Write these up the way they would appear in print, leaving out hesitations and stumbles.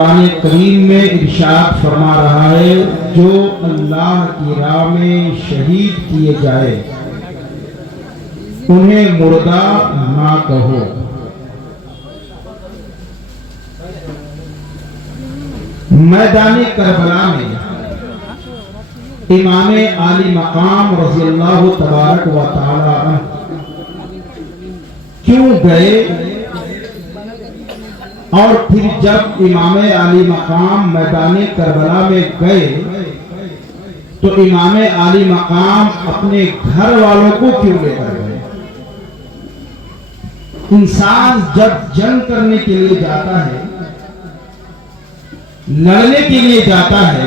قرآن کریم میں ارشاد فرما رہا ہے جو اللہ کی راہ میں شہید کیے جائے انہیں مردہ نہ کہو۔ میدان کربلا میں امام عالی مقام رضی اللہ تبارک و تعالی عنہ کیوں گئے، اور پھر جب امام عالی مقام میدان کربلا میں گئے تو امام عالی مقام اپنے گھر والوں کو کیوں لے کر گئے؟ انسان جب جنگ کرنے کے لیے جاتا ہے، لڑنے کے لیے جاتا ہے،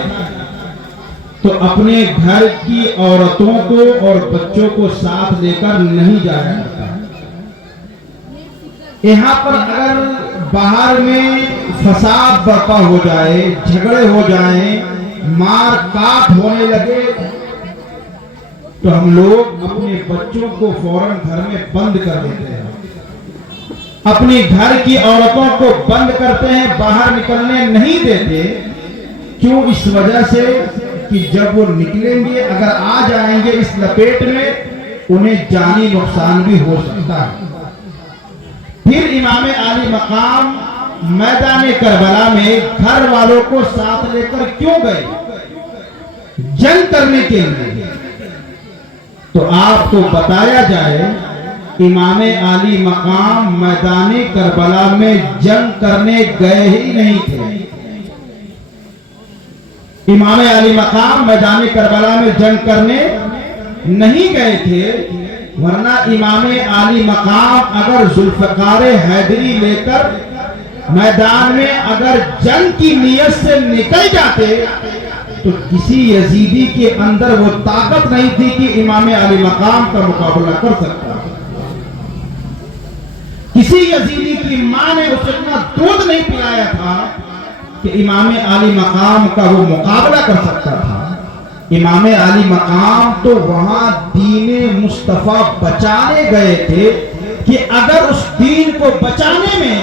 تو اپنے گھر کی عورتوں کو اور بچوں کو ساتھ لے کر نہیں جایا کرتا۔ یہاں پر اگر باہر میں فساد برپا ہو جائے، جھگڑے ہو جائیں، مار کاٹ ہونے لگے، تو ہم لوگ اپنے بچوں کو فوراً گھر میں بند کر دیتے ہیں، اپنی گھر کی عورتوں کو بند کرتے ہیں، باہر نکلنے نہیں دیتے۔ کیوں؟ اس وجہ سے کہ جب وہ نکلیں گے، اگر آ جائیں گے اس لپیٹ میں، انہیں جانی نقصان بھی ہو سکتا ہے۔ پھر امام عالی مقام میدان کربلا میں گھر والوں کو ساتھ لے کر کیوں گئے؟ جنگ کرنے کے لیے۔ تو آپ کو بتایا جائے، امام عالی مقام میدان کربلا میں جنگ کرنے گئے ہی نہیں تھے۔ امام علی مقام میدان کربلا میں جنگ کرنے نہیں گئے تھے، ورنہ امام علی مقام اگر ذوالفقار حیدری لے کر میدان میں اگر جنگ کی نیت سے نکل جاتے تو کسی یزیدی کے اندر وہ طاقت نہیں تھی کہ امام علی مقام کا مقابلہ کر سکتا۔ کسی یزیدی کی ماں نے اسے اتنا دودھ نہیں پلایا تھا کہ امام علی مقام کا وہ مقابلہ کر سکتا تھا۔ امام علی مقام تو وہاں دین مصطفیٰ بچانے گئے تھے کہ اگر اس دین کو بچانے میں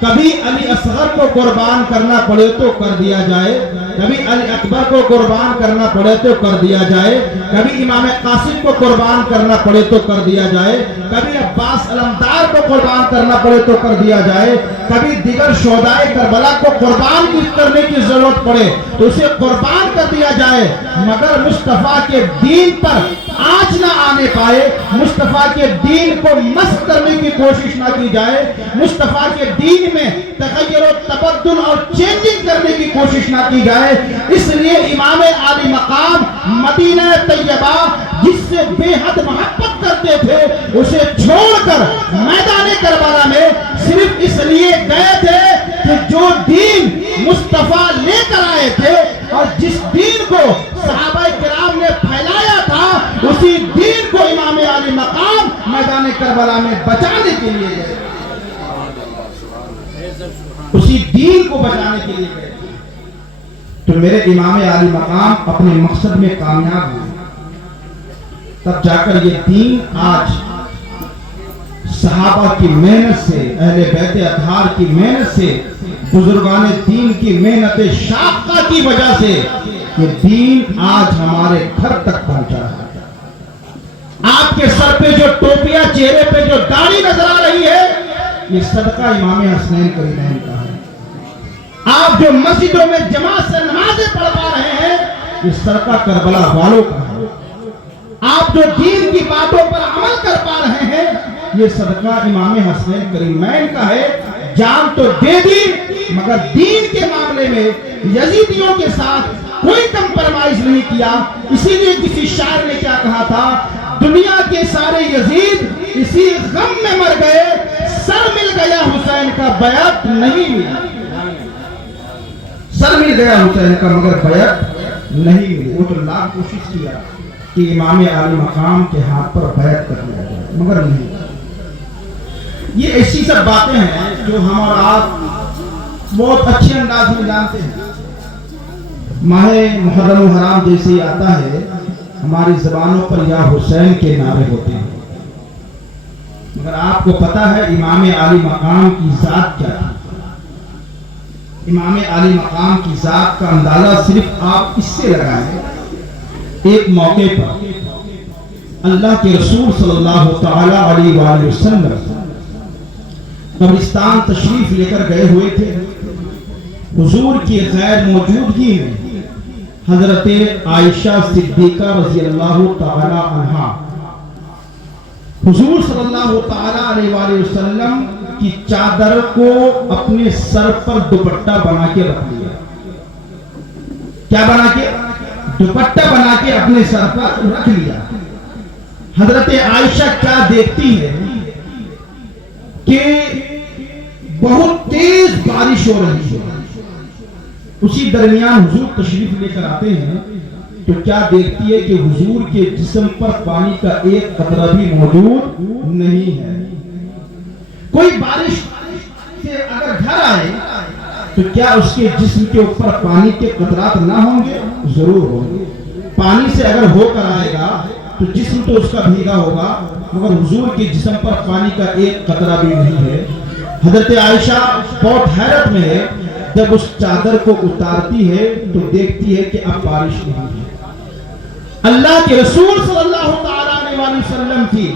کبھی علی اصغر کو قربان کرنا پڑے تو کر دیا جائے، کبھی علی اکبر کو قربان کرنا پڑے تو کر دیا جائے، کبھی امام قاسم کو قربان کرنا پڑے تو کر دیا جائے، کبھی عباس علمدار کو قربان کرنا پڑے تو کر دیا جائے، کبھی دیگر شہدائے کربلا کو قربان کرنے کی ضرورت پڑے تو اسے قربان کر دیا جائے، مگر مصطفیٰ کے دین پر آنچ نہ آنے پائے، مصطفیٰ کے دین کو مست کرنے کی کوشش نہ کی جائے، مصطفیٰ کے دین میں تغیر و تبدل اور چینجنگ کرنے کی کوشش نہ کی جائے۔ اس لیے امام عالی مقام مدینہ طیبہ جس سے بے حد محبت کرتے تھے اسے چھوڑ کر میدان کربلا میں صرف اس لیے گئے تھے کہ جو دین مصطفیٰ لے کر آئے تھے اور جس دین کو صحابہ کرام نے پھیلایا تھا، اسی دین کو امام عالی مقام میدان کربلا میں بچانے کے لیے گئے، اسی دین کو بچانے کے لیے گئے۔ تو میرے امام عالی مقام اپنے مقصد میں کامیاب ہوئے، تب جا کر یہ دین آج صحابہ کی محنت سے، اہل بیت اطہار کی محنت سے، بزرگان دین کی محنت شاقہ کی وجہ سے یہ دین آج ہمارے گھر تک پہنچا ہے۔ آپ کے سر پہ جو ٹوپیاں، چہرے پہ جو داڑھی نظر آ رہی ہے، یہ صدقہ امام حسنین کریمین کا ہے۔ آپ جو مسجدوں میں جماعت سے نمازیں پڑھوا رہے ہیں، یہ صدقہ کربلا والوں کا ہے۔ آپ جو دین کی باتوں پر عمل کر پا رہے ہیں، یہ صدقہ امام حسنین کریمین کا ہے۔ جان تو دے دی مگر دین کے معاملے میں یزیدیوں کے ساتھ کوئی کمپرمائز نہیں کیا۔ اسی لیے کسی شاعر نے کیا کہا تھا، دنیا کے سارے یزید اسی غم میں مر گئے، سر مل گیا حسین کا بیعت نہیں ملا۔ سر مل گیا حسین کا مگر بیعت نہیں ملی۔ وہ تو لاکھ کوشش کیا کہ امام عالی مقام کے ہاتھ پر بیعت کر لیا جائے مگر نہیں۔ یہ ایسی سب باتیں ہیں جو ہم اور آپ بہت اچھے انداز میں جانتے ہیں۔ ماہ محرم و حرام جیسے ہی آتا ہے، ہماری زبانوں پر یا حسین کے نعرے ہوتے ہیں، مگر آپ کو پتا ہے امام عالی مقام کی ذات کیا تھی؟ امام عالی مقام کی ذات کا اندازہ صرف آپ اس سے لگائیں، ایک موقع پر اللہ کے رسول صلی اللہ تعالی علیہ وآلہ وسلم قبرستان تشریف لے کر گئے ہوئے تھے. حضور کی غیر موجودگی میں حضرت عائشہ صدیقہ رضی اللہ تعالی عنہا حضور صلی اللہ تعالی علیہ وآلہ وسلم کی چادر کو اپنے سر پر دوپٹہ بنا کے رکھ لیا. کیا بنا کے؟ دوپٹہ بنا کے اپنے سر پر رکھ لیا. حضرت عائشہ کیا دیکھتی ہے کہ بہت تیز بارش ہو رہی ہے. اسی درمیان حضور تشریف لے کر آتے ہیں تو کیا دیکھتی ہے کہ حضور کے جسم پر پانی کا ایک قطرہ بھی موجود نہیں ہے. کوئی بارش سے اگر گھر آئے تو کیا اس کے جسم کے اوپر پانی کے قطرات نہ ہوں گے؟ ضرور ہوں گے. پانی سے اگر ہو کر آئے گا تو جسم تو اس کا بھیگا ہوگا، مگر حضور کے جسم پر پانی کا ایک قطرہ بھی نہیں ہے. حضرت عائشہ بہت حیرت میں ہے. جب اس چادر کو اتارتی ہے تو دیکھتی ہے کہ اب بارش نہیں ہے. اللہ کے رسول صلی اللہ تعالی علیہ وسلم کی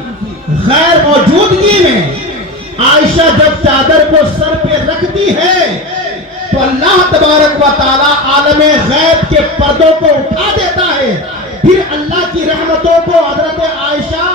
غیر موجودگی میں عائشہ جب چادر کو سر پہ رکھتی ہے تو اللہ تبارک و تعالی عالم غیب کے پردوں کو اٹھا دیتا ہے. پھر اللہ کی رحمتوں کو حضرت عائشہ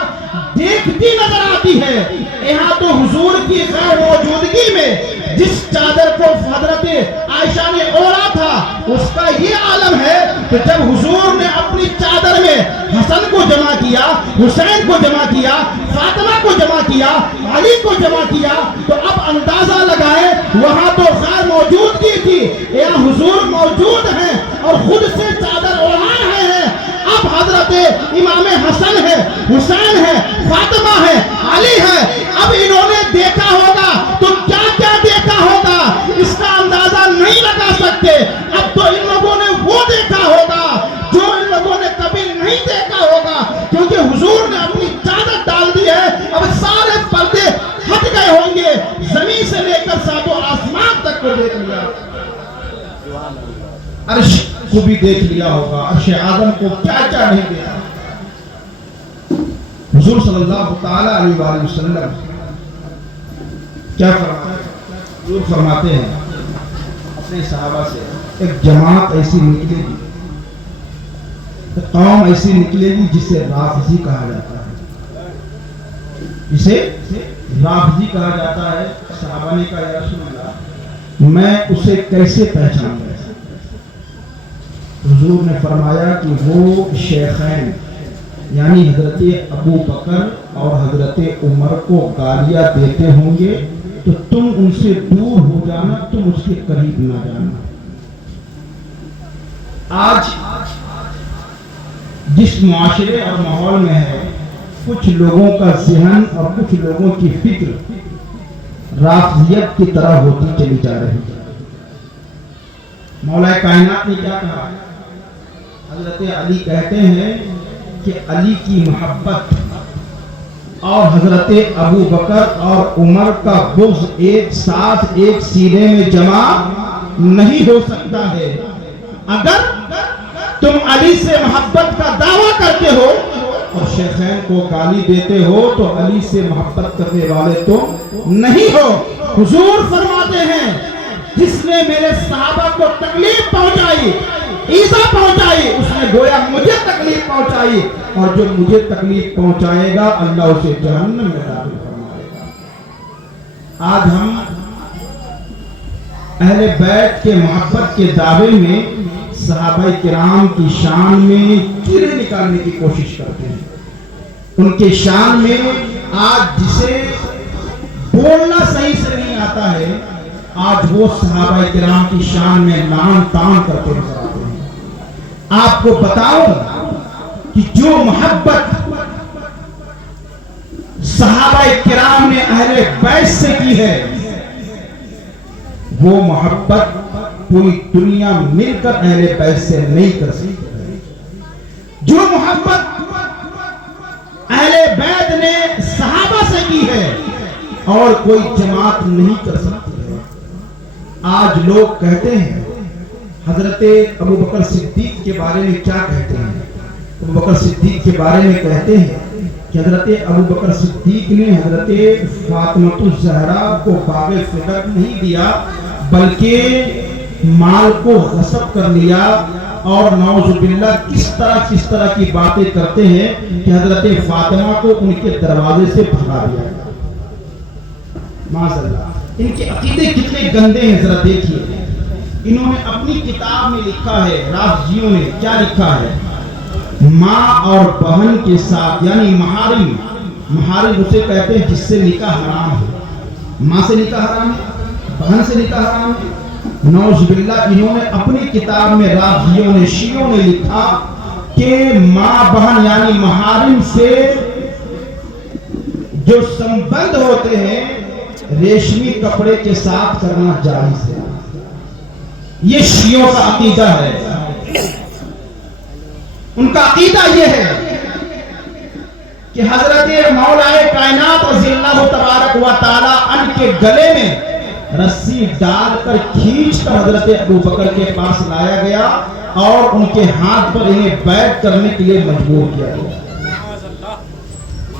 دیکھتی نظر آتی ہے. یہاں تو حضور کی غیر موجودگی میں جس چادر کو حضرت عائشہ نے اوڑھا تھا اس کا یہ عالم ہے کہ جب حضور نے اپنی چادر میں حسن کو جمع کیا، حسین کو جمع کیا، فاطمہ کو جمع کیا، علی کو جمع کیا، تو اب اندازہ لگائے وہاں تو غیر موجودگی تھی، یہاں حضور موجود ہیں اور خود سے چادر اوڑھا رہے ہیں. اب حضرت امام حسن ہے، حسین ہے، فاطمہ ہے، علی ہے. اب انہوں نے دیکھا ہوگا تو کیا کیا دیکھا ہوگا اس کا اندازہ نہیں لگا سکتے. اب تو ان لوگوں نے وہ دیکھا ہوگا جو ان لوگوں نے کبھی نہیں دیکھا ہوگا، کیونکہ حضور نے اپنی چادر ڈال دی ہے. اب سارے پردے ہٹ گئے ہوں گے، زمین سے لے کر ساتوں آسمان تک کو دیکھ لیا، عرش کو بھی دیکھ لیا ہوگا، عرش اعظم کو کیا کیا نہیں دیکھا. حضور صلی اللہ تعالی علیہ وآلہ وسلم کیا فرماتے ہیں؟ حضور فرماتے ہیں اپنے صحابہ سے ایک جماعت ایسی نکلے گی، قوم ایسی نکلے گی جسے رافضی کہا جاتا ہے. جسے رافضی کہا جاتا ہے. صحابہ نے کہا یا رسول اللہ میں اسے کیسے پہچان گا؟ حضور نے فرمایا کہ وہ شیخین یعنی حضرت ابو بکر اور حضرت عمر کو گالیاں دیتے ہوں گے تو تم ان سے دور ہو جانا، تم اس کے قریب نہ جانا. آج جس معاشرے اور ماحول میں ہے، کچھ لوگوں کا ذہن اور کچھ لوگوں کی فکر رافضیت کی طرح ہوتی چلی جا رہی ہے. مولا کائنات نے کیا کہا؟ حضرت علی کہتے ہیں کہ علی کی محبت اور حضرت ابو بکر اور عمر کا بغض ایک ساتھ ایک سینے میں جمع نہیں ہو سکتا ہے. اگر تم علی سے محبت کا دعویٰ کرتے ہو اور شیخین کو گالی دیتے ہو تو علی سے محبت کرنے والے تم نہیں ہو. حضور فرماتے ہیں جس نے میرے صحابہ کو تکلیف پہنچائی، ایذا پہنچائی، اس نے گویا مجھے تکلیف پہنچائی، اور جو مجھے تکلیف پہنچائے گا اللہ اسے جہنم میں داخل فرمائے گا. آج ہم اہل بیت کے محبت کے دعوے میں صحابہ کرام کی شان میں چیرے نکالنے کی کوشش کرتے ہیں. ان کے شان میں آج جسے بولنا صحیح سے نہیں آتا ہے، آج وہ صحابہ کرام کی شان میں لعن طعن کرتے نظر آتے ہیں. آپ کو بتاؤں کہ جو محبت صحابہ کرام نے اہل بیت سے کی ہے وہ محبت پوری دنیا مل کر اہل بیت سے نہیں کر سکتی. جو محبت اہل بیت نے صحابہ سے کی ہے اور کوئی جماعت نہیں کر سکتی ہے. آج لوگ کہتے ہیں حضرت ابو بکر صدیق کے بارے میں کیا کہتے ہیں؟ ابو بکر صدیق کے بارے میں کہتے ہیں کہ حضرت ابو بکر صدیق نے حضرت فاطمہ الزہرا کو باغ فدق نہیں دیا بلکہ مال کو غصب کر لیا، اور نعوذ باللہ کس طرح کی باتیں کرتے ہیں کہ حضرت فاطمہ کو ان کے دروازے سے بھگا دیا۔ معاذ اللہ، ان کے عقیدے کتنے گندے ہیں ذرا دیکھیے۔ انہوں نے اپنی کتاب میں لکھا ہے، رافضیوں نے کیا لکھا ہے؟ ماں اور بہن کے ساتھ، یعنی محارم اسے کہتے ہیں جس سے نکاح حرام ہے۔ ماں سے نکاح حرام ہے، بہن سے نکاح حرام ہے۔ نعوذ باللہ، انہوں نے اپنی کتاب میں رافضیوں نے، شیعوں نے لکھا کہ ماں بہن یعنی محارم سے جو سمبند ہوتے ہیں ریشمی کپڑے کے ساتھ کرنا جائز ہے۔ یہ شیعوں کا عقیدہ ہے۔ ان کا عقیدہ یہ ہے کہ حضرت مولا کائنات رضی اللہ تبارک و تعالی عنہ کے گلے میں رسی ڈال کر کھینچ کر حضرت ابو بکر کے پاس لایا گیا اور ان کے ہاتھ پر انہیں بیعت کرنے کے لیے مجبور کیا گیا۔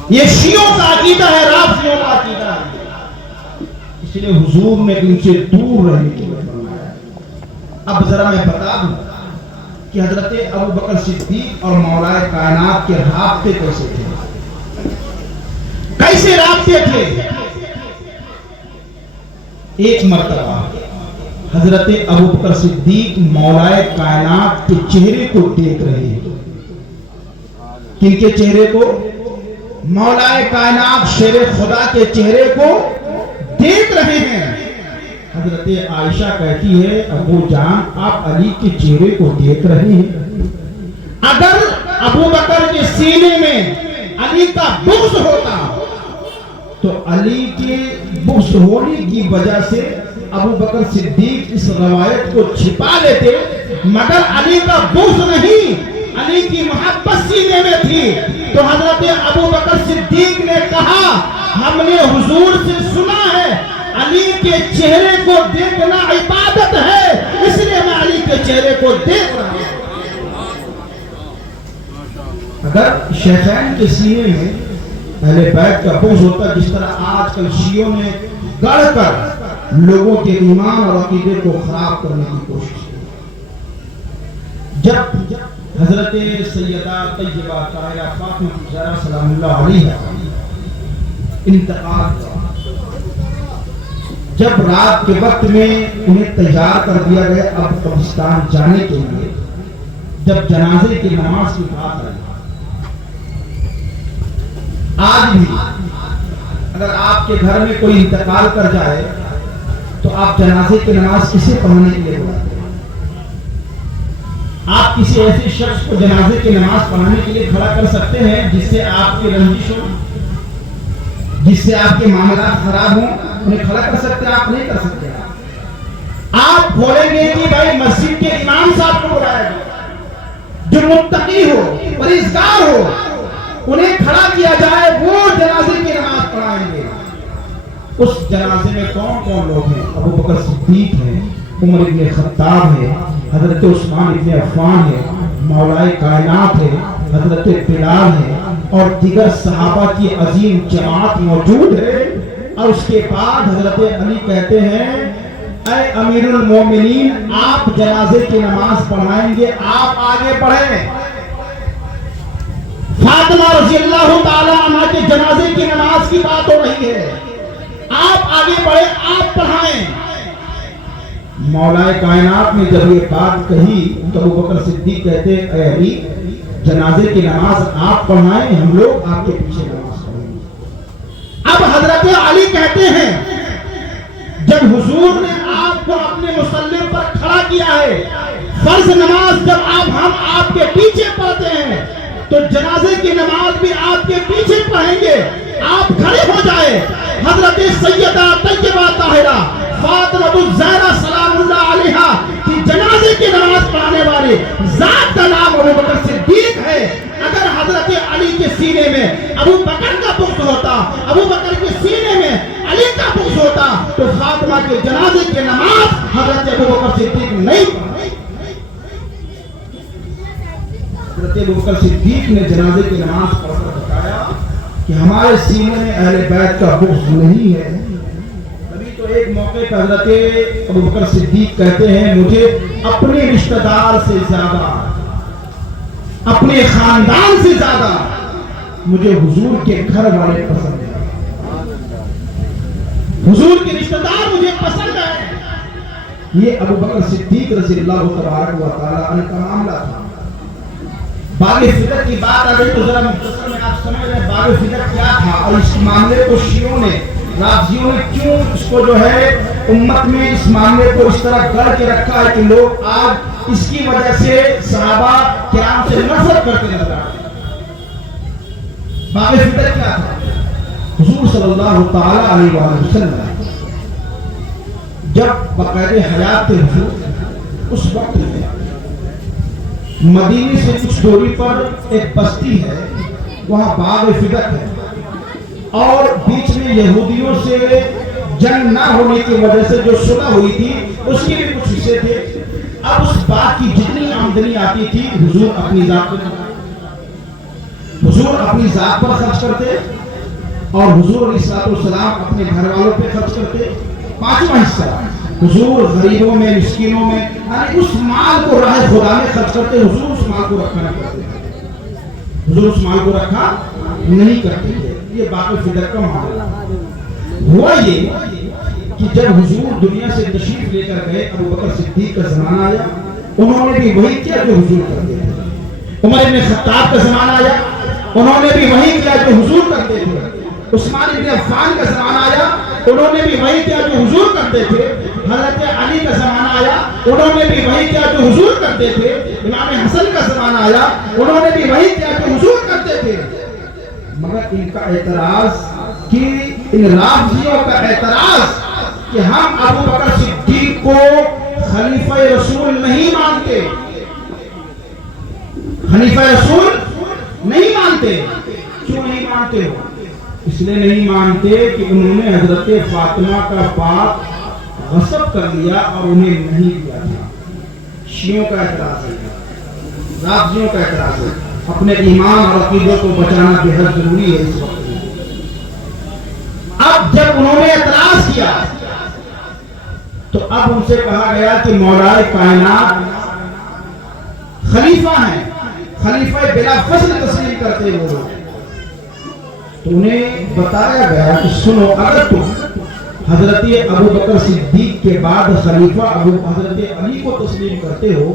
یہ شیعوں کا عقیدہ ہے، رافضیوں کا عقیدہ ہے۔ اس لیے حضور نے ان سے دور رہنے کے لیے فرمایا۔ اب ذرا میں بتا دوں کہ حضرت ابو بکر صدیق اور مولا کائنات کے رابطے کیسے تھے، کیسے رابطے تھے۔ ایک مرتبہ حضرت ابو بکر صدیق مولا کائنات کے چہرے کو دیکھ رہے ہیں۔ کن کے چہرے کو؟ مولا کائنات شیر خدا کے چہرے کو دیکھ رہے ہیں۔ حضرت عائشہ کہتی ہے ابو جان آپ علی کے چہرے کو دیکھ رہے ہیں، اگر ابو بکر کے سینے میں علی کا بغض ہوتا تو علی کے بغض ہونے کی وجہ سے ابو بکر صدیق اس روایت کو چھپا لیتے، مگر علی کا بغض نہیں، علی کی محبت سینے میں تھی۔ تو حضرت ابو بکر صدیق نے کہا ہم نے حضور سے سنا ہے علی کے چہرے کو دیکھنا عبادت ہے، اس لیے میں علی کے چہرے کو دیکھ رہا ہوں۔ اگر شیخین کے سینے میں اہل بیت کا بغض ہوتا، جس طرح آج کل شیعوں نے گڑھ کر لوگوں کے ایمان اور عقیدے کو خراب کرنے کی کوشش کی، جب حضرت سیدہ طیبہ طاہرہ فاطمہ الزہرا سلام اللہ علیہا انتقال ہوا، جب رات کے وقت میں انہیں تیار کر دیا گیا اب قبرستان جانے کے لیے، جب جنازے کی نماز کی بات آئی، آج بھی اگر آپ کے گھر میں کوئی انتقال کر جائے تو آپ جنازے کی نماز کسے پڑھنے کے لیے بلاتے ہیں؟ آپ کسی ایسے شخص کو جنازے کی نماز پڑھانے کے لیے کھڑا کر سکتے ہیں جس سے آپ کی رنجش ہو، جس سے آپ کے معاملات خراب ہوں، انہیں کھڑا کر سکتے ہیں؟ آپ نہیں کر سکتے۔ آپ بولیں گے کہ بھائی مسجد کے امام صاحب کو بلایا گیا جو متقی ہو، پرہیزگار ہو، انہیں کھڑا کیا جائے، وہ جنازے کی نماز پڑھائیں گے۔ اس جنازے میں کون کون لوگ ہیں؟ ابو بکر صدیق ہیں، عمر ابن خطاب ہے، حضرت عثمان ابن عفان ہے، مولا کائنات ہے، حضرت بلال ہے، اور دیگر صحابہ کی عظیم جماعت موجود ہے۔ اور اس کے بعد حضرت علی کہتے ہیں اے امیر المومنین آپ جنازے کی نماز پڑھائیں گے، آپ آگے بڑھیں۔ فاطمہ رضی اللہ تعالی عنہ کے جنازے کی نماز کی بات ہو رہی ہے، آپ آگے بڑھیں، آپ پڑھائیں۔ مولا کائنات نے جب یہ بات کہی تو ابو بکر صدیق کہتے اے علی جنازے کی نماز آپ پڑھائیں، ہم لوگ آپ کے پیچھے نماز پڑھیں گے۔ اب حضرت علی کہتے ہیں جب حضور نے آپ کو اپنے مصلی پر کھڑا کیا ہے، فرض نماز جب ہم آپ کے پیچھے پڑھتے ہیں تو جنازے کی نماز بھی آپ کے پیچھے پڑھیں گے، آپ کھڑے ہو جائے۔ حضرت سیدہ طیبہ طاہرہ فاطمہ الزہرا سلام اللہ علیہا کی جنازے کی نماز پڑھانے والے ذات کا نام ابو بکر صدیق ہے۔ اگر حضرت علی کے سینے میں ابو بکر کا بغض ہوتا، ابو بکر کے سینے میں علی کا بغض ہوتا، تو فاطمہ کے جنازے کی نماز ابوبکر صدیق نے جنازے کی نماز پڑھ کر بتایا کہ ہمارے سینے میں اہل بیت کا بغض نہیں ہے. ابھی تو ایک موقع پر حضرت ابوبکر صدیق کہتے ہیں مجھے اپنے رشتہ دار سے زیادہ، اپنے خاندان سے زیادہ مجھے حضور کے گھر والے پسند ہیں، حضور کے رشتہ دار مجھے پسند ہے. یہ ابوبکر صدیق رضی اللہ تبارک و تعالی عنہ کا معاملہ تھا. باغ فکر کی بات آ گئی تو ذرا مختصر میں آپ سمجھ رہے ہیں باغ فکر کیا تھا اور اس معاملے کو شیعوں نے، رافضیوں نے کیوں اس کو جو ہے امت میں اس معاملے کو اس طرح گڑھ کے رکھا ہے کہ لوگ آج اس کی وجہ سے صحابہ کرام سے نفرت کرتے نظر آتے ہیں. باغ فکر کیا تھا؟ حضور صلی اللہ تعالی علیہ وآلہ وسلم جب باقاعدہ حیات تھے حضور، اس وقت میں مدینے سے کچھ دوری پر ایک بستی ہے، وہاں باغ فکر ہے اور بیچ میں یہودیوں سے جنگ نہ ہونے کی وجہ سے جو صلح ہوئی تھی اس کے بھی کچھ حصے تھے. اب اس باغ کی جتنی آمدنی آتی تھی حضور اپنی ذات پر خرچ کرتے اور حضور علیہ السلام اپنے گھر والوں پہ خرچ کرتے. پانچواں حصہ حضور غریبوں میں، مسکینوں میں، یعنی اس مال کو راہ خدا میں خرچ کرتے. حضور اس مال کو رکھا نہیں کرتے، حضور اس مال کو رکھا نہیں کرتے. یہ باقی فکر کا معاملہ ہوا. یہ کہ جب حضور دنیا سے تشریف لے کر گئے، ابوبکر صدیق کا زمانہ آیا، انہوں نے بھی وہی کیا جو حضور کرتے تھے. عمر بن خطاب کا زمانہ آیا، انہوں نے بھی وہی کیا جو حضور کرتے تھے. عثمان بن عفان کا زمانہ آیا، انہوں نے بھی وہی کیا جو حضور کرتے تھے. حضرت علی کا زمانہ آیا، انہوں نے بھی وہی کیا جو حضور کرتے تھے. امام حسن کا زمانہ آیا، انہوں نے بھی وہی کیا جو حضور کرتے تھے. مگر ان کا اعتراض کہ ان رافضیوں کا اعتراض کہ ہم ابوبکر صدیق کو خلیفہ رسول نہیں مانتے، خلیفہ رسول نہیں مانتے. کیوں نہیں مانتے ہو؟ اس لیے نہیں مانتے کہ انہوں نے حضرت فاطمہ کا پاک غصب کر لیا اور انہیں نہیں دیا تھا. شیعوں کا اعتراض ہے، رافضیوں کا اعتراض ہے. اپنے ایمان اور عقیدے کو بچانا بے حد ضروری ہے اس وقت میں. اب جب انہوں نے اعتراض کیا تو اب ان سے کہا گیا کہ مولا کائنات خلیفہ ہیں، خلیفہ بلا فصل تسلیم کرتے وہ لوگ. تو انہیں بتایا گیا کہ سنو، اگر تم حضرت ابوبکر صدیق کے بعد خلیفہ حضرت علی کو تسلیم کرتے ہو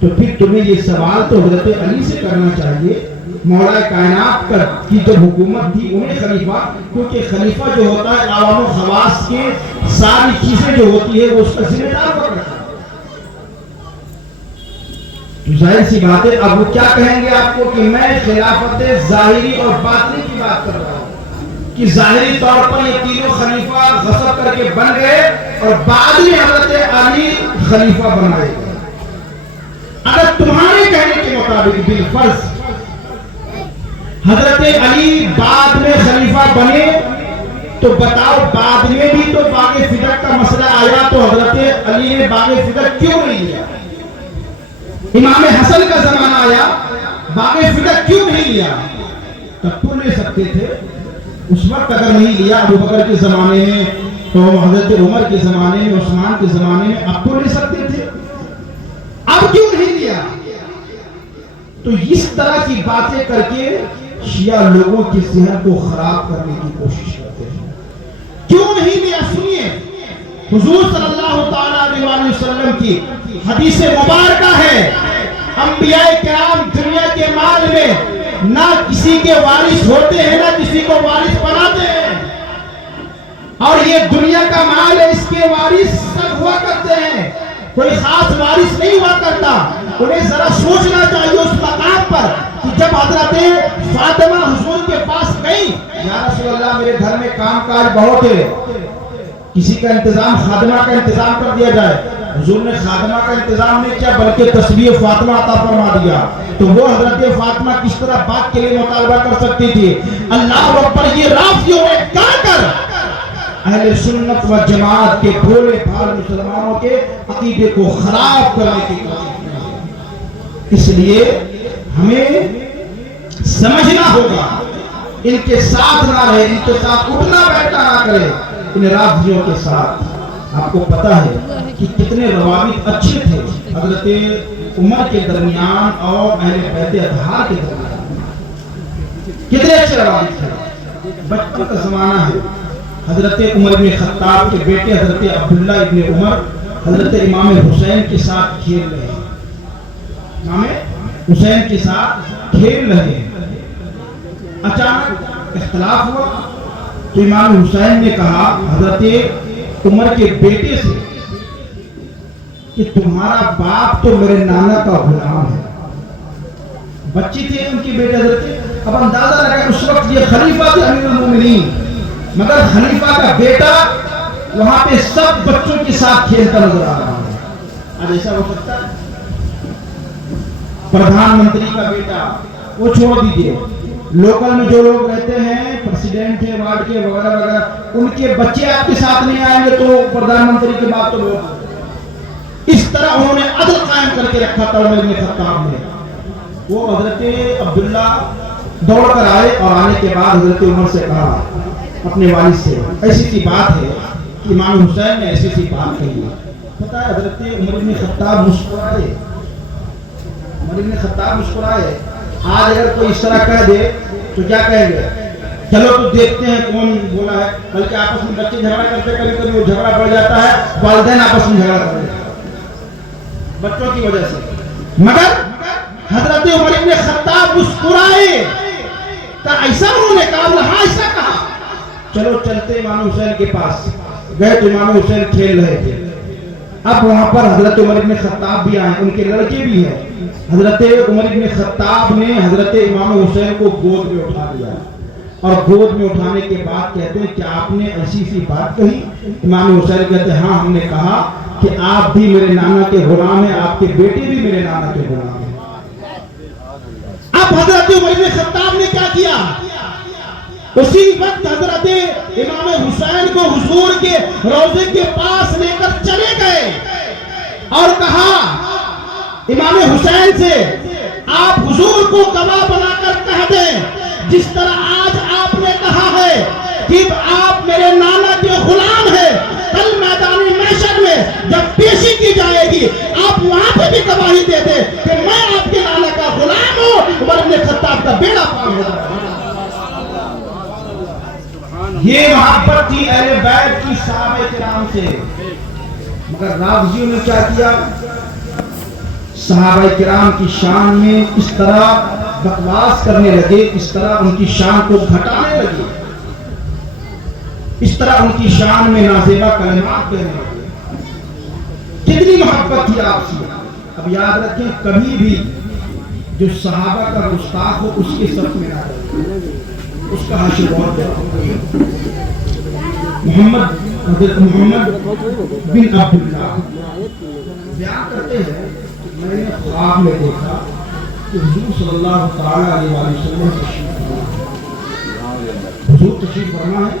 تو پھر تمہیں یہ سوال تو حضرت علی سے کرنا چاہیے. مولا کائنات کی جب حکومت تھی انہیں خلیفہ، کیونکہ خلیفہ جو ہوتا ہے عوام و خواص کے ساری چیزیں جو ہوتی ہے وہ اس کا ذمہ دار پکڑتا ہے. ظاہر سی بات ہے اب وہ کیا کہیں گے آپ کو کہ میں خلافت ظاہری اور باطنی کی بات کر رہا ہوں کہ ظاہری طور پر یہ تینوں خلیفہ غصب کر کے بن گئے اور بعد میں حضرت علی خلیفہ بنائے گئے. اگر تمہارے کہنے کے مطابق بالفرض حضرت علی بعد میں خلیفہ بنے تو بتاؤ بعد میں بھی تو باغ فکر کا مسئلہ آیا تو حضرت علی نے باغ فکر کیوں نہیں لیا؟ امام حسن کا زمانہ آیا، باغ فکر کیوں نہیں لیا؟ تب تو لے سکتے تھے اس وقت. اگر نہیں لیا ابوبکر کے زمانے میں تو حضرت عمر کے زمانے میں، عثمان کے زمانے میں، اب تو لے سکتے تھے. اب کیوں نہیں لیا؟ تو اس طرح کی باتیں کر کے شیعہ لوگوں کی ذہن کو خراب کرنے کی کوشش کرتے ہیں. کیوں نہیں لیا؟ سنیے، حضور صلی اللہ تعالی علیہ وسلم کی حدیث مبارکہ ہے، انبیاء کرام دنیا کے مال میں نہ کسی کے وارث ہوتے ہیں نہ کسی کو وارث بناتے ہیں، اور یہ دنیا کا مال ہے، اس کے وارث سب ہوا کرتے ہیں، کوئی خاص وارث نہیں ہوا کرتا. انہیں ذرا سوچنا چاہیے اس مقام پر کہ جب حضرت فاطمہ حضور کے پاس گئی، یا رسول اللہ میرے گھر میں کام کاج بہت ہے، کسی کا انتظام، خادمہ کا انتظام کر دیا جائے. حضور نے خادمہ کا انتظام نہیں کیا بلکہ تسبیح فاطمہ عطا فرما دیا. تو وہ حضرت فاطمہ کس طرح بات کے لیے مطالبہ کر سکتی تھی؟ اللہ اکبر. یہ رافضیوں نے کہا کر اہل سنت و جماعت کے بھولے بھال مسلمانوں کے عقیدے کو خراب کرنے کی کوشش کی. اس لیے ہمیں سمجھنا ہوگا، ان کے ساتھ نہ رہے، ان کے ساتھ اٹھنا بیٹھنا نہ کرے، ان رافضیوں کے ساتھ۔ آپ کو پتا ہے کہ کتنے روابط اچھے تھے حضرت عمر کے درمیان اور اہل بیت اطہار کے درمیان، کتنے اچھے روابط تھے۔ بچپن کا زمانہ ہے، حضرت عمر بن خطاب کے بیٹے حضرت عبداللہ ابن عمر حضرت امام حسین کے ساتھ کھیل رہے ہیں، امام حسین کے ساتھ کھیل رہے ہیں۔ اچانک اختلاف ہوا تو امام حسین نے کہا حضرت عمر کے بیٹے سے کہ تمہارا باپ تو میرے نانا کا غلام ہے۔ بچی تھے ان کی بیٹے حضرت، اب اندازہ لگا اس وقت یہ خلیفہ تھے امیر المومنین، مگر خلیفہ کا بیٹا وہاں پہ سب بچوں کے ساتھ کھیلتا نظر آ رہا ہے۔ آج ایسا ہو سکتا ہے؟ پردھان منتری کا بیٹا وہ چھوڑ دیجئے، لوکل میں جو لوگ رہتے ہیں، پریسیڈنٹ ہیں وارڈ کے وغیرہ وغیرہ، ان کے بچے آپ کے ساتھ نہیں آئیں گے تو پردھان منتری کے بعد تو لوگ، اس طرح انہوں نے عدل قائم کر کے رکھا تھا عمر بن خطاب نے۔ وہ حضرت عبداللہ دوڑ کر آئے اور آنے کے بعد حضرت عمر سے کہا اپنے والد سے، ایسی سی بات ہے کہ امام حسین نے ایسی سی بات کہی ہے۔ پتہ ہے حضرت عمر بن خطاب مسکرائے، عمر بن خطاب مسکرائے۔ آج اگر کوئی اس طرح کہہ دے تو کیا کہیں گے؟ چلو تو دیکھتے ہیں کون بولا ہے، بلکہ آپس میں بچے جھگڑا کرتے، کبھی کبھی وہ جھگڑا بڑھ جاتا ہے، والدین آپس میں جھگڑا کرتے ہیں بچوں کی وجہ سے، مگر حضرت عمر بن خطاب مسکرائے۔ ایسا انہوں نے کہا، ہاں ایسا کہا، چلو چلتے امام حسین کے پاس گئے تو امام حسین کھیل رہے تھے۔ اب وہاں پر حضرت عمر بن خطاب بھی آئے، ان کے لڑکے بھی ہیں۔ حضرت عمر بن خطاب نے حضرت امام حسین کو گود میں اٹھا لیا، اور گود میں اٹھانے کے بعد کہتے ہیں کہ آپ نے ایسی سی بات کہی؟ امام حسین کہتے ہیں ہاں، ہم نے کہا کہ آپ بھی میرے نانا کے غلام ہیں، آپ کے بیٹے بھی میرے نانا کے غلام ہیں۔ اب حضرت عمر بن خطاب نے کیا کیا؟ اسی وقت حضرت امام حسین کو حضور کے روضے کے پاس لے کر چلے گئے اور کہا امام حسین سے، آپ حضور کو گواہ بنا کر کہہ دیں، جس طرح آج آپ نے کہا ہے کہ آپ میرے نانا کے غلام ہیں، کل میدان محشر میں جب پیشی کی جائے گی آپ وہاں پہ بھی گواہی دے دیں کہ میں آپ کے نانا کا غلام ہوں، عمر بن خطاب کا بیڑا پار ہو جائے گا۔ یہ محبت تھی اہل بیت کی صحابہ کرام سے، مگر رافضیوں نے کیا کیا؟ صحابہ کرام کی شان میں اس طرح بکواس کرنے لگے، اس طرح ان کی شان کو گھٹانے لگے، اس طرح ان کی شان میں نازیبا کلمات کہنے لگے۔ کتنی محبت تھی آپ سے۔ اب یاد رکھیں، کبھی بھی جو صحابہ کا گستاخ ہو اس کے صف میں نہ رہے، اس کا حاشر بہت ہے۔ حضرت محمد بن عبداللہ بیان کرتے ہیں، میں نے خواب میں دیکھا کہ حضور صلی اللہ تعالیٰ علیہ وسلم حضور تشریف فرما ہے،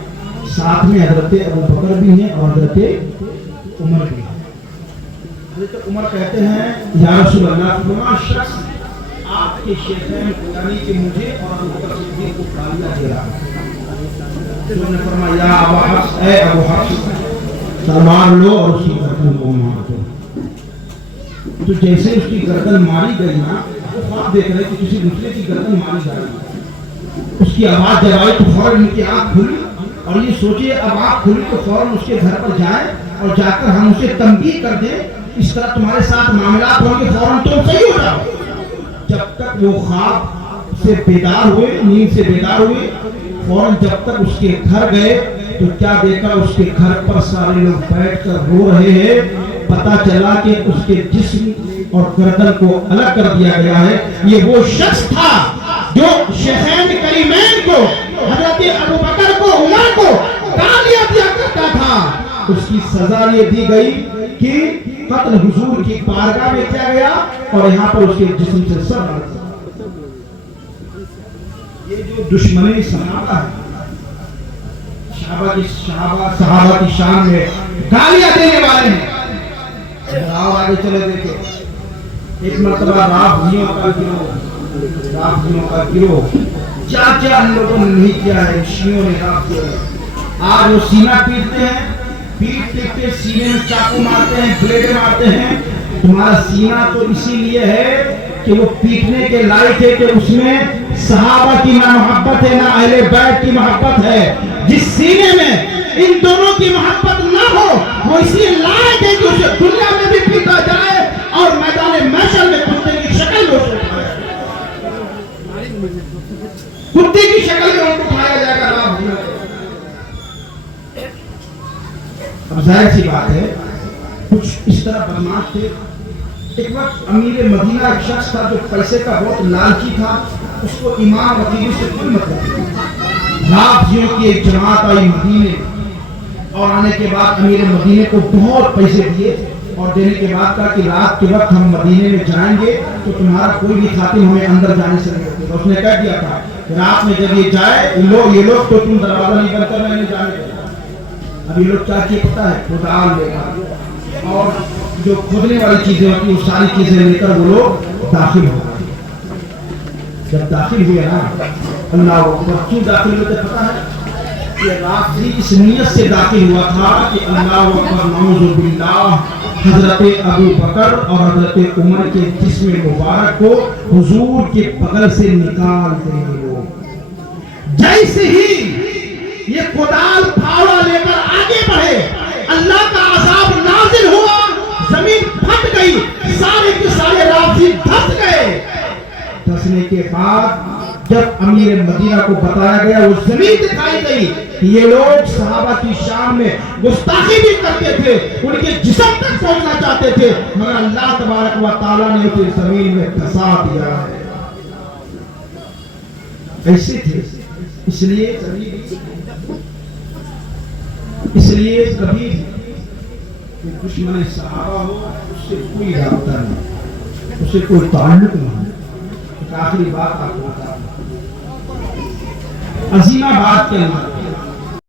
ساتھ میں حضرت ابو بکر بھی ہیں اور حضرت عمر بھی ہیں۔ حضرت عمر کہتے ہیں یا رسول اللہ، فلاں شخص آپ کے شیخین یعنی کہ مجھے اور ابو بکر صدیق کو گالیاں دے رہا ہے۔ حضور نے فرمایا یا ابو حفص، اے ابو حفص، تلوار لو اور اس کی گردن کو مار دو۔ تو جیسے اس کی گردن ماری گئی نا، وہ خواب دیکھ رہے کہ کسی دوسرے کی گردن ماری جا رہی ہے، اس کی آواز جب آئی تو فوراً ان کی آنکھ کھلی، اور یہ سوچے اب آنکھ کھلی تو فوراً اس کے گھر پر جائیں اور جا کر ہم اسے تنبیہ کر دیں، اس طرح تمہارے ساتھ معاملات ہوں گے، فوراً تم صحیح ہو جاؤ۔ جب تک وہ خواب سے بیدار ہوئے، نیند سے بیدار ہوئے، فوراً جب تک اس کے گھر گئے تو کیا دیکھا؟ اس کے گھر پر سارے لوگ بیٹھ کر رو رہے ہیں۔ پتا چلا کہ اس کے جسم اور گردن کو الگ کر دیا گیا ہے۔ یہ وہ شخص تھا جو شیخین کریمین کو، حضرت ابو بکر کو، عمر کو گالیاں دیا کرتا تھا۔ اس کی سزا یہ دی گئی کہ قتل حضور کی بارگاہ میں کیا گیا اور یہاں پر اس کے جسم سے سر لگ گیا۔ یہ جو دشمنی صحابہ ہے، صحابہ کی شان میں گالیاں دینے والے ہیں۔ آگے چلے دیکھیں، ایک مرتبہ رافضیوں کا گروہ رافضیوں کا گروہ کیا کیا ان لوگوں نے نہیں کیا ہے شیعوں نے رافضیوں نے. آج وہ سینہ پیٹتے ہیں, پیٹ پیٹ کے سینے میں چاقو مارتے ہیں, بلیڈ مارتے ہیں. تمہارا سینہ تو اسی لیے ہے کہ وہ پیٹنے کے لائق ہے کہ اس میں صحابہ کی نہ محبت ہے نہ اہل بیت کی محبت ہے. جس سینے میں ان دونوں کی محبت نہ ہو وہ اسی لائق ہے کہ اسے دنیا میں بھی پیٹا جائے اور میدان محشر میں کتے کی شکل میں اسے اٹھایا جائے, کتے کی شکل میں اٹھایا جائے گا. اب ظاہر سی بات ہے کچھ اس طرح بدماش تھے. ایک وقت امیر مدینہ ایک شخص تھا جو پیسے کا بہت لالچی تھا. اس کو امام وکیل سے کوئی مطلب نہیں. رافضیوں کی ایک جماعت آئی مدینے اور آنے کے بعد امیر مدینے کو بہت پیسے دیے اور دینے کے بعد کہا کہ رات کے وقت ہم مدینے میں جائیں گے تو تمہارا کوئی بھی خاتم ہمیں اندر جانے سے نہیں روکے گا. اس نے کہہ دیا تھا کہ رات میں جب یہ جائے یہ لوگ تو تم دروازہ نہیں بند کر رہے ہیں جانے دیں. اب یہ لوگ کیا کیا پتا ہے خدال لے کر اور جو کھودنے والی چیزیں ہوتی ہیں وہ ساری چیزیں لے کر وہ لوگ داخل ہو گئے. جب داخل ہوئے نا اللہ اکبر, کیوں داخل ہوتے پتا ہے کہ رافضی اس نیت سے داخل ہوا تھا کہ اللہ اکبر نعوذ باللہ حضرت ابو بکر اور حضرت عمر کے جسم مبارک کو حضور کے بغل سے نکال دیں گے. جیسے ہی یہ کدال پھاوڑا لے کر آگے بڑھے اللہ کا عذاب نازل ہوا, زمین پھٹ گئی, سارے کے سارے رافضی دھس گئے. دھسنے کے بعد جب امیر مدینہ کو بتایا گیا وہ زمین دکھائی گئی کہ یہ لوگ صحابہ کی شان میں گستاخی بھی کرتے تھے, ان کے جسم تک پہنچنا چاہتے تھے, مگر اللہ تبارک و تعالیٰ نے اسے زمین میں دھسا دیا ہے. ایسے تھے. اس لیے کبھی دشمن صحابہ ہو اس سے کوئی رابطہ نہیں, اس سے کوئی تعلق نہیں. ایک آخری بات آپ کو بتا دوں, عظیم آباد کے اندر